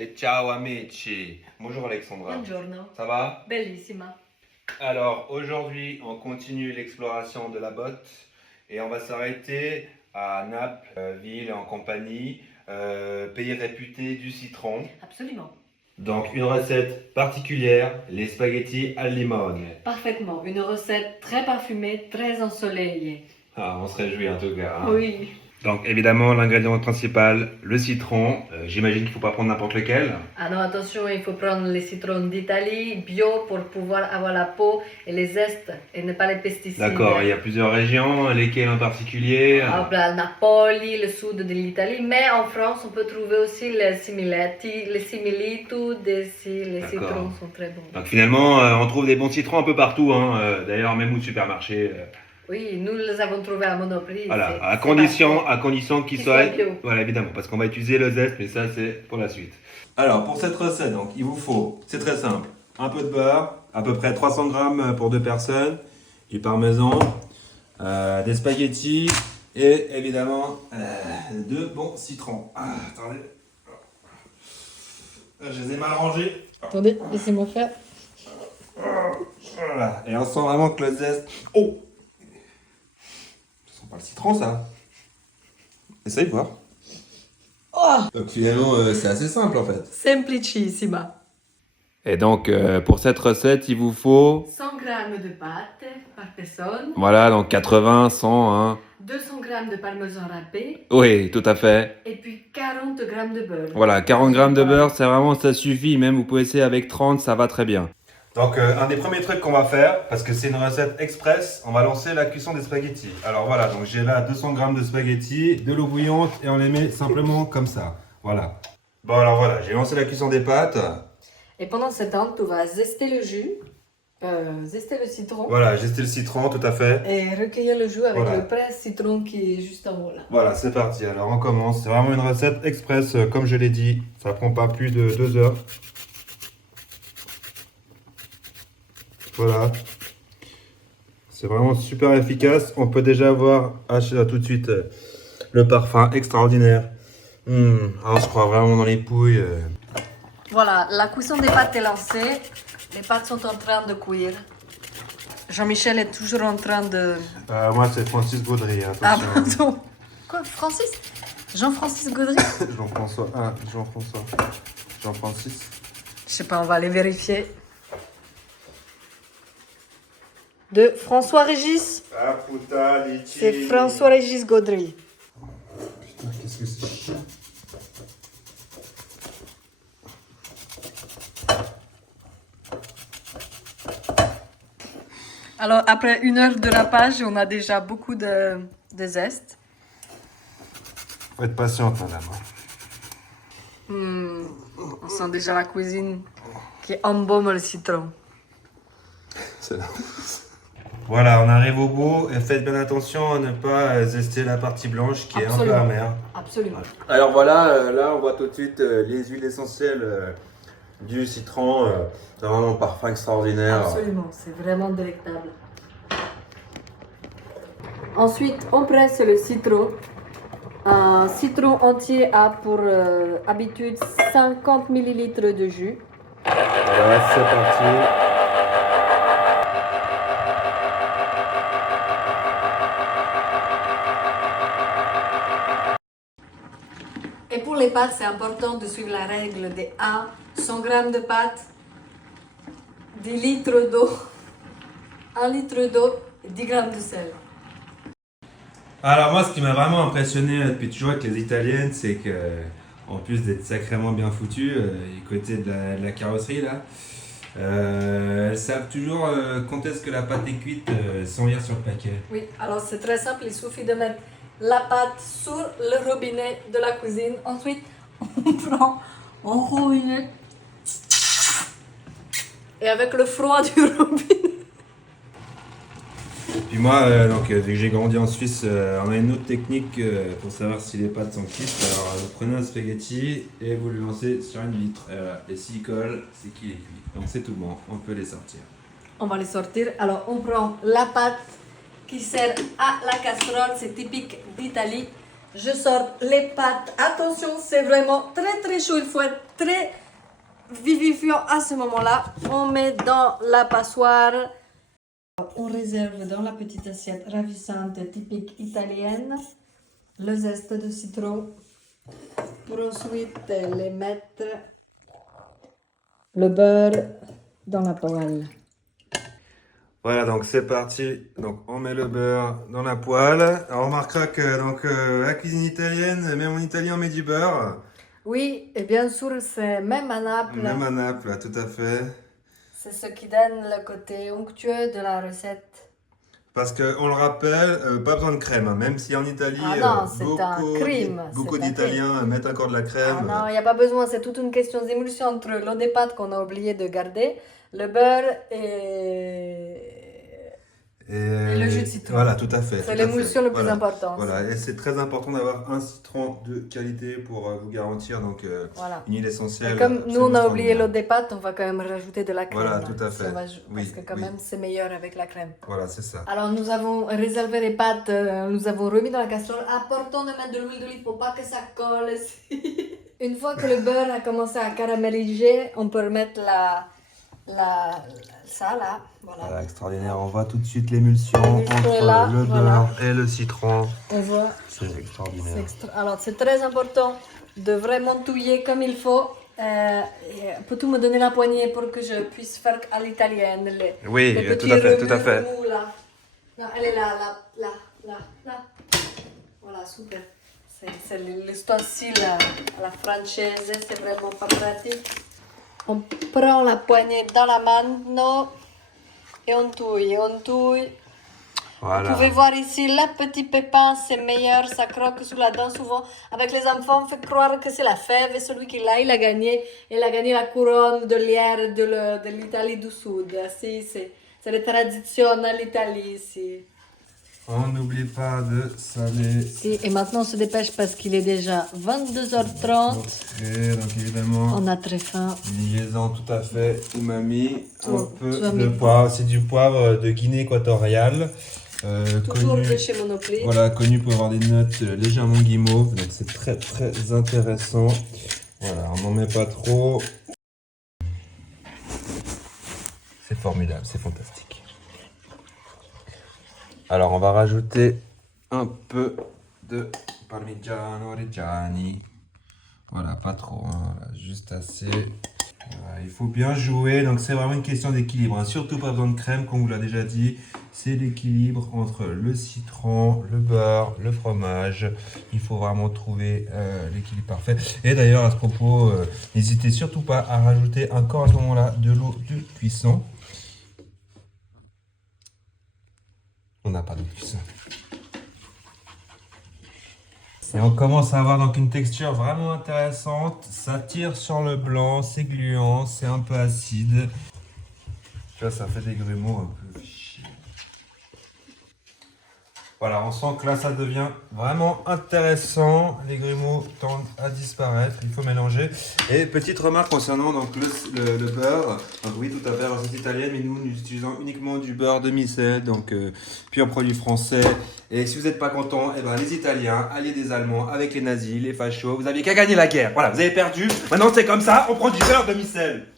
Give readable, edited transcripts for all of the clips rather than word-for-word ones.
Et ciao amici. Bonjour Alexandra. Buongiorno. Ça va? Bellissima. Alors aujourd'hui, on continue l'exploration de la botte et on va s'arrêter à Naples, ville en compagnie, pays réputé du citron. Absolument. Donc une recette particulière, les spaghettis al limone. Parfaitement. Une recette très parfumée, très ensoleillée. Ah, on se réjouit en tout cas. Hein. Oui. Donc évidemment, l'ingrédient principal, le citron. J'imagine qu'il ne faut pas prendre n'importe lequel. Ah non, attention, il faut prendre les citrons d'Italie, bio, pour pouvoir avoir la peau et les zestes et ne pas les pesticides. D'accord, il y a plusieurs régions, lesquelles en particulier? Ah, bah, Napoli, le sud de l'Italie, mais en France, on peut trouver aussi les similitudes, les citrons sont très bons. Donc finalement, on trouve des bons citrons un peu partout, hein. D'ailleurs même au supermarché. Oui, nous les avons trouvés à Monoprix. Voilà, c'est à condition qu'ils Qu'ils soient soient bio. Voilà, évidemment, parce qu'on va utiliser le zeste, mais ça c'est pour la suite. Alors pour cette recette, donc il vous faut, c'est très simple, un peu de beurre, à peu près 300 grammes pour 2 personnes, du parmesan, des spaghettis et évidemment 2 bons citrons. Ah, attendez, je les ai mal rangés. Attendez, laissez-moi faire. Voilà, et on sent vraiment que le zeste. Oh! Ça sent pas le citron, ça. Essaye voir. Oh, Donc finalement, c'est assez simple en fait. semplicissima. Et donc, pour cette recette, il vous faut. 100 g de pâte par personne, Voilà, donc 80, 100, hein. 200 g de parmesan râpé Oui, tout à fait. et puis 40 g de beurre. Voilà, 40 grammes de beurre, c'est vraiment, ça suffit. Même vous pouvez essayer avec 30, ça va très bien. Donc, un des premiers trucs qu'on va faire, parce que c'est une recette express, on va lancer la cuisson des spaghettis. Alors voilà, donc j'ai là 200 grammes de spaghettis, de l'eau bouillante et on les met simplement comme ça. Voilà. Bon, alors voilà, j'ai lancé la cuisson des pâtes. Et pendant ce temps, tu vas zester le jus, zester le citron Voilà, j'ai jeté le citron, tout à fait. et recueillir le jus avec Voilà. le presse-citron qui est juste en haut là. Voilà, c'est parti. Alors on commence. C'est vraiment une recette express, comme je l'ai dit. Ça prend pas plus de 2 heures. Voilà. C'est vraiment super efficace. On peut déjà voir tout de suite le parfum extraordinaire. On se croit vraiment dans les pouilles. Voilà, la cuisson des pâtes est lancée. Les pâtes sont en train de cuire. Jean-Michel est toujours en train de... Moi, c'est Francis Gaudry. Ah, Attention. pardon. Quoi, Francis? Jean-Francis Gaudry? Jean-François. Ah, Jean-François. Jean-Francis. Je sais pas, on va aller vérifier. De François-Régis. Ah, putain, litchi. C'est François-Régis Gaudry. Putain, qu'est-ce que c'est chiant. Alors, après 1 heure de rapage, on a déjà beaucoup de zeste. Faut être patiente, madame. On sent déjà la cuisine qui embaume le citron. Voilà, on arrive au bout et faites bien attention à ne pas zester la partie blanche qui est un peu Absolument. amère. Absolument. Alors voilà, là on voit tout de suite les huiles essentielles du citron. C'est vraiment un parfum extraordinaire. Absolument, c'est vraiment délectable. Ensuite, on presse le citron. Un citron entier a pour habitude 50 ml de jus. Voilà, c'est parti. Et pour les pâtes, c'est important de suivre la règle des 100 g de pâtes, 10 litres d'eau, 1 litre d'eau et 10 g de sel. Alors moi, ce qui m'a vraiment impressionné depuis toujours avec les italiennes, c'est que en plus d'être sacrément bien foutues, du côté de la carrosserie là, elles savent toujours quand est-ce que la pâte est cuite sans lire sur le paquet. Oui, alors c'est très simple, il suffit de mettre la pâte sur le robinet de la cuisine. Ensuite, on prend un robinet et avec le froid du robinet. Puis moi, vu que j'ai grandi en Suisse, on a une autre technique pour savoir si les pâtes sont cuites. Alors vous prenez un spaghetti et vous le lancez sur une vitre. Et, voilà. Et s'il colle, c'est qu'il est cuit. Donc c'est tout bon, on peut les sortir. On va les sortir. Alors on prend la pâte qui sert à la casserole, c'est typique d'Italie. Je sors les pâtes. Attention, c'est vraiment très très chaud. Il faut être très vivifiant à ce moment-là. On met dans la passoire. On réserve dans la petite assiette ravissante typique italienne le zeste de citron pour ensuite les mettre le beurre dans la poêle. Voilà, donc c'est parti. Donc on met le beurre dans la poêle. Alors on remarquera que la cuisine italienne, même en Italie, on met du beurre. Oui, et bien sûr, c'est même à Naples. Même à Naples, tout à fait. C'est ce qui donne le côté onctueux de la recette. Parce qu'on le rappelle, pas besoin de crème, hein. Même si en Italie, Ah non, c'est un crime. beaucoup d'Italiens mettent encore de la crème. Ah non, il n'y a pas besoin, c'est toute une question d'émulsion entre l'eau des pâtes qu'on a oublié de garder, le beurre et le jus de citron. Voilà, tout à fait. C'est l'émulsion le plus voilà. importante. Voilà, et c'est très important d'avoir un citron de qualité pour vous garantir voilà. une huile essentielle. Et comme nous on a oublié l'eau des pâtes, on va quand même rajouter de la crème. Voilà, tout à fait. Parce que quand même c'est meilleur avec la crème. Voilà, c'est ça. Alors nous avons réservé les pâtes, nous avons remis dans la casserole. Important de mettre de l'huile d'olive pour pas que ça colle. Une fois que le beurre a commencé à caraméliser, on peut remettre ça là, voilà, extraordinaire. On voit tout de suite l'émulsion entre là, le beurre et le citron. On voit. C'est extraordinaire. Alors c'est très important de vraiment touiller comme il faut. Peux-tu me donner la poignée pour que je puisse faire à l'italienne oui, les petits tout à fait, tout à fait. remous, là. Non, elle est là. Voilà, super. C'est l'ustensile à la française, c'est vraiment pas pratique. On prend la poignée dans la mano et on touille. Voilà. Vous pouvez voir ici, le petit pépin, c'est meilleur, ça croque sous la dent souvent. Avec les enfants, on fait croire que c'est la fève et celui qui l'a, il a gagné la couronne de lierre de l'Italie du Sud. Si, c'est la tradition en Italie ici. On n'oublie pas de saler. Si, et maintenant on se dépêche parce qu'il est déjà 22h30. Donc évidemment, on a très faim. Une liaison tout à fait umami. Un peu de poivre. C'est du poivre de Guinée équatoriale. Toujours de chez Monoprix. Voilà, connu pour avoir des notes légèrement guimauves. Donc c'est très très intéressant. Voilà, on n'en met pas trop. C'est formidable, c'est fantastique. Alors on va rajouter un peu de Parmigiano Reggiani. Voilà, pas trop, hein, voilà, juste assez. Voilà, il faut bien jouer, donc c'est vraiment une question d'équilibre, hein. Surtout pas besoin de crème, comme vous l'a déjà dit. C'est l'équilibre entre le citron, le beurre, le fromage. Il faut vraiment trouver l'équilibre parfait. Et d'ailleurs, à ce propos, n'hésitez surtout pas à rajouter encore à ce moment-là de l'eau de cuisson. On n'a pas d'eau de cuisson. Et on commence à avoir donc une texture vraiment intéressante. Ça tire sur le blanc, c'est gluant, c'est un peu acide. Tu vois, ça fait des grumeaux un peu. Voilà, on sent que là ça devient vraiment intéressant. Les grumeaux tendent à disparaître, il faut mélanger. Et petite remarque concernant donc le beurre. Donc oui, tout à fait, recette italienne, mais nous utilisons uniquement du beurre demi-sel, donc pur produit français. Et si vous n'êtes pas content, eh ben, les Italiens, alliés des Allemands, avec les nazis, les fachos, vous n'aviez qu'à gagner la guerre. Voilà, vous avez perdu. Maintenant c'est comme ça, on prend du beurre demi-sel.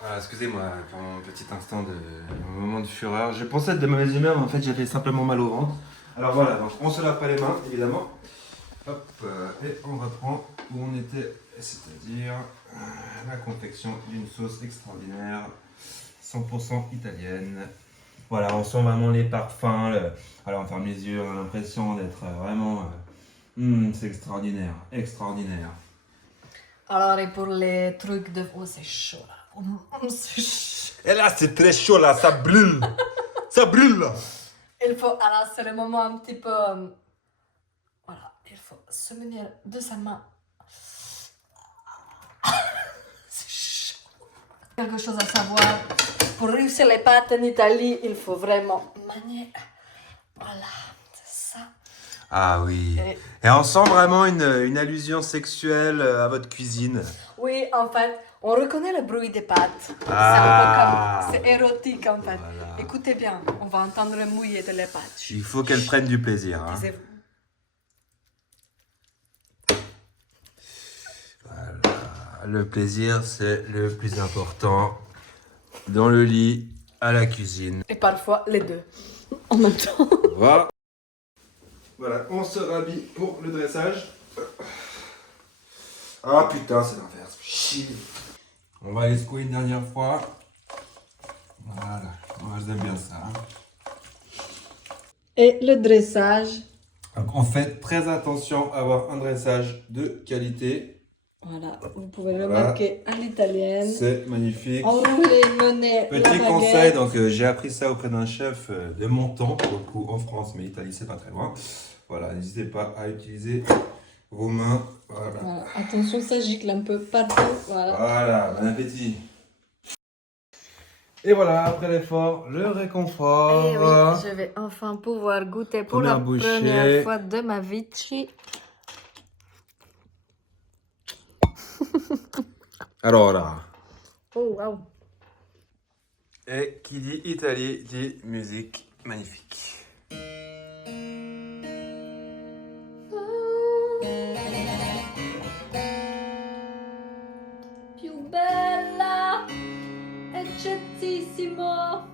Voilà, excusez-moi pour un petit instant un moment de fureur. Je pensais être de mauvaise humeur, mais en fait j'avais simplement mal au ventre. Alors voilà, donc on se lave pas les mains, évidemment. Hop, et on reprend où on était, c'est-à-dire la confection d'une sauce extraordinaire, 100% italienne. Voilà, on sent vraiment les parfums. Alors on ferme les yeux, on a l'impression d'être vraiment... c'est extraordinaire, extraordinaire. Alors, et pour les trucs de... Oh, c'est chaud là. Et là, c'est très chaud là, ça brûle. Ça brûle. Il faut, alors c'est le moment un petit peu... voilà, il faut se munir de sa main. C'est chaud. Quelque chose à savoir. Pour réussir les pâtes en Italie, il faut vraiment manier. Voilà, c'est ça. Ah oui. Et on sent vraiment une allusion sexuelle à votre cuisine. Oui, en fait, On reconnaît le bruit des pâtes. Ah. C'est érotique en fait. Voilà. Écoutez bien, on va entendre le mouiller de les pâtes. Il faut qu'elle prenne du plaisir. Hein. Voilà. Le plaisir, c'est le plus important. Dans le lit, à la cuisine. Et parfois les deux en même temps. Voilà. Voilà, on se rhabille pour le dressage. Ah putain, c'est l'inverse. Chier. On va les secouer une dernière fois. Voilà, moi j'aime bien ça. Hein. Et le dressage. Donc on fait très attention à avoir un dressage de qualité. Voilà, vous pouvez le remarquer à l'italienne. C'est magnifique. Enrouler, mener la Petit baguette. conseil, donc j'ai appris ça auprès d'un chef de mon temps, pour le coup en France, mais Italie c'est pas très loin. Voilà, n'hésitez pas à utiliser vos mains. Voilà. Voilà. Attention, ça gicle un peu partout. Voilà. Voilà, bon appétit. Et voilà, après l'effort, le réconfort. Et oui, je vais enfin pouvoir goûter pour la première fois de ma vie. Alors là. Oh, wow. Et qui dit Italie dit musique magnifique. Più bella, eccezissimo.